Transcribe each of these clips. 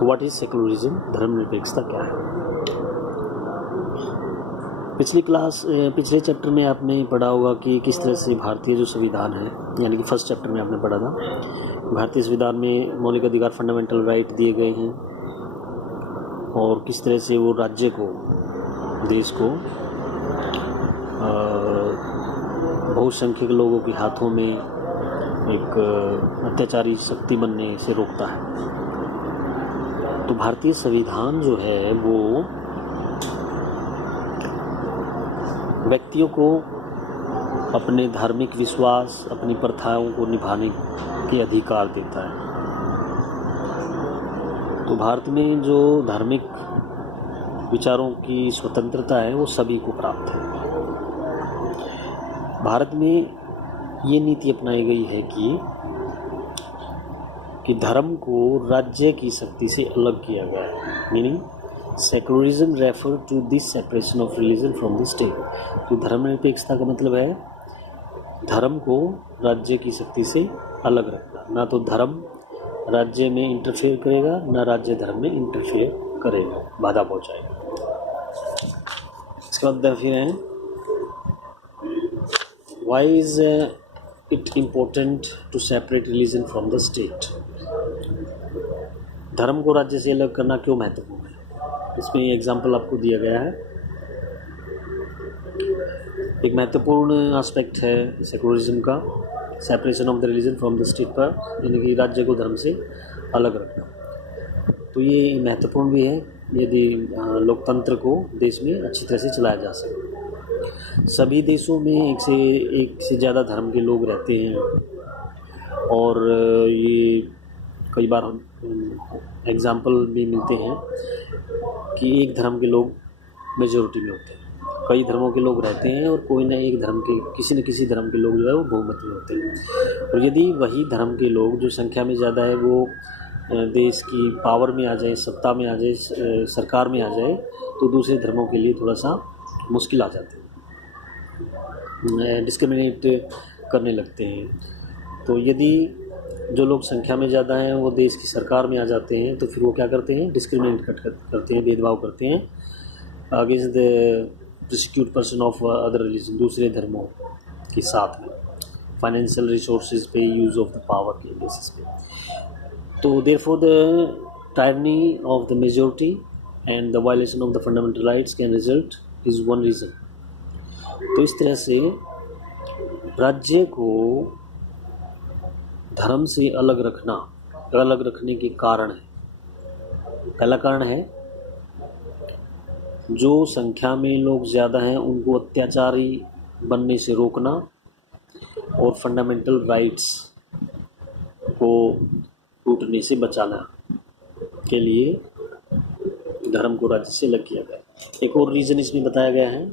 तो what is secularism, धर्मनिरपेक्षता क्या है? पिछले चैप्टर में आपने पढ़ा होगा कि किस तरह से भारतीय जो संविधान है, यानी कि फर्स्ट चैप्टर में आपने पढ़ा था, भारतीय संविधान में मौलिक अधिकार फंडामेंटल राइट दिए गए हैं और किस तरह से वो राज्य को, देश को बहुसंख्यक लोगों के हाथों में एक अत्याचारी शक्ति बनने से रोकता है। तो भारतीय संविधान जो है वो व्यक्तियों को अपने धार्मिक विश्वास, अपनी प्रथाओं को निभाने के अधिकार देता है। तो भारत में जो धार्मिक विचारों की स्वतंत्रता है वो सभी को प्राप्त है। भारत में ये नीति अपनाई गई है कि धर्म को राज्य की शक्ति से अलग किया गया है, meaning secularism refer to this separation of religion from the state. तो धर्मनिरपेक्षता का मतलब है धर्म को राज्य की शक्ति से अलग रखना। ना तो धर्म राज्य में इंटरफेयर करेगा, ना राज्य धर्म में इंटरफेयर करेगा, बाधा पहुंचाएगा। इसके बाद फिर है Why is it important to separate religion from the state? धर्म को राज्य से अलग करना क्यों महत्वपूर्ण है? इसमें एग्जाम्पल आपको दिया गया है। एक महत्वपूर्ण एस्पेक्ट है सेकुलरिज्म का, separation of the religion from the state पर, यानी कि राज्य को धर्म से अलग रखना। तो ये महत्वपूर्ण भी है यदि लोकतंत्र को देश में अच्छी तरह से चलाया जा सके। सभी देशों में एक से ज़्यादा धर्म के लोग रहते हैं और ये कई बार एग्जाम्पल भी मिलते हैं कि एक धर्म के लोग मेजॉरिटी में होते हैं, कई धर्मों के लोग रहते हैं और कोई ना एक धर्म के, किसी न किसी धर्म के लोग जो है वो बहुमत में होते हैं। और यदि वही धर्म के लोग जो संख्या में ज़्यादा है वो देश की पावर में आ जाए, सत्ता में आ जाए, सरकार में आ जाए, तो दूसरे धर्मों के लिए थोड़ा सा मुश्किल आ जाती है, डिस्क्रिमिनेट करने लगते हैं। तो यदि जो लोग संख्या में ज़्यादा हैं वो देश की सरकार में आ जाते हैं तो फिर वो क्या करते हैं, डिस्क्रिमिनेट करते हैं, भेदभाव करते हैं against the prosecute person of other religion, दूसरे धर्मों के साथ में, फाइनेंशियल रिसोर्सेज पे, यूज़ ऑफ द पावर के बेसिस पे। तो therefore the tyranny of the majority and the violation of the fundamental rights can result is one reason. तो इस तरह से राज्य को धर्म से अलग रखने के कारण है, पहला कारण है जो संख्या में लोग ज़्यादा हैं उनको अत्याचारी बनने से रोकना और फंडामेंटल राइट्स को टूटने से बचाना के लिए धर्म को राज्य से अलग किया गया। एक और रीज़न इसमें बताया गया है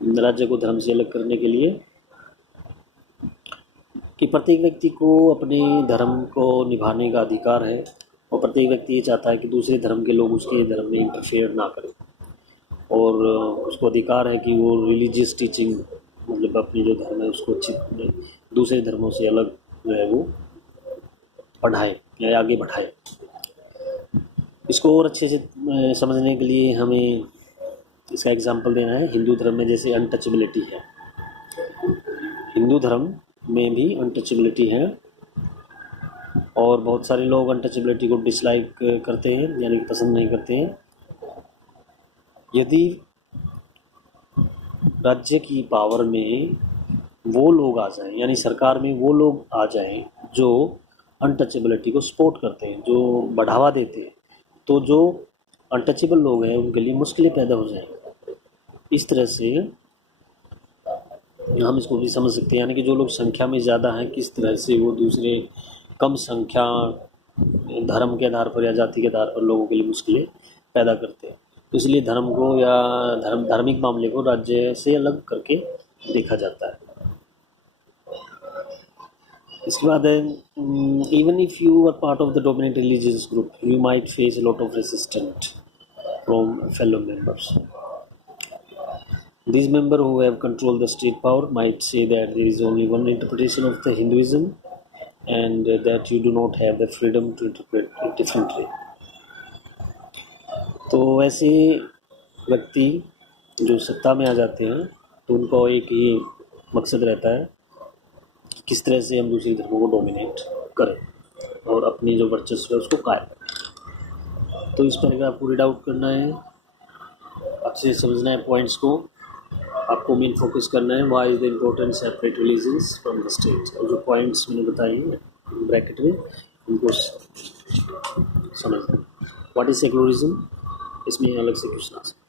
राज्य को धर्म से अलग करने के लिए कि प्रत्येक व्यक्ति को अपने धर्म को निभाने का अधिकार है और प्रत्येक व्यक्ति ये चाहता है कि दूसरे धर्म के लोग उसके धर्म में इंटरफेयर ना करें, और उसको अधिकार है कि वो रिलीजियस टीचिंग, मतलब अपनी जो धर्म है उसको अच्छी दूसरे धर्मों से अलग जो है वो पढ़ाए या आगे बढ़ाए। इसको और अच्छे से समझने के लिए हमें इसका एग्जाम्पल देना है। हिंदू धर्म में जैसे अनटचेबिलिटी है, हिंदू धर्म में भी अनटचेबिलिटी है और बहुत सारे लोग अनटचेबिलिटी को डिसलाइक करते हैं, यानी पसंद नहीं करते हैं। यदि राज्य की पावर में वो लोग आ जाएं, यानी सरकार में वो लोग आ जाएं जो अनटचेबिलिटी को सपोर्ट करते हैं, जो बढ़ावा देते हैं, तो जो अनटचेबल लोग हैं उनके लिए मुश्किलें पैदा हो जाएंगी। इस तरह से हम इसको भी समझ सकते हैं, यानी कि जो लोग संख्या में ज़्यादा हैं किस तरह से वो दूसरे कम संख्या धर्म के आधार पर या जाति के आधार पर लोगों के लिए मुश्किलें पैदा करते हैं। तो इसलिए धर्म को या धार्मिक मामले को राज्य से अलग करके देखा जाता है। इसके बाद है even if you are part of the dominant religious group you might face a lot of resistant from fellow members. These members who have controlled the state power might say that there is only one interpretation of the Hinduism and that you do not have the freedom to interpret it differently. तो वैसे व्यक्ति जो सत्ता में आ जाते हैं तो उनका एक ही मकसद रहता है कि किस तरह से हम दूसरे धर्मों को डोमिनेट करें और अपनी जो वर्चस्व है उसको कायम करें। तो इस पर अगर आपको रीड आउट करना है, आपसे समझना है पॉइंट्स को, आपको मेन फोकस करना है why is the important separate religions from the state. और जो पॉइंट्स मैंने बताए हैं ब्रैकेट में उनको समझना। व्हाट इज सेकुलरिज्म, इसमें अलग से क्वेश्चन आ सकता है।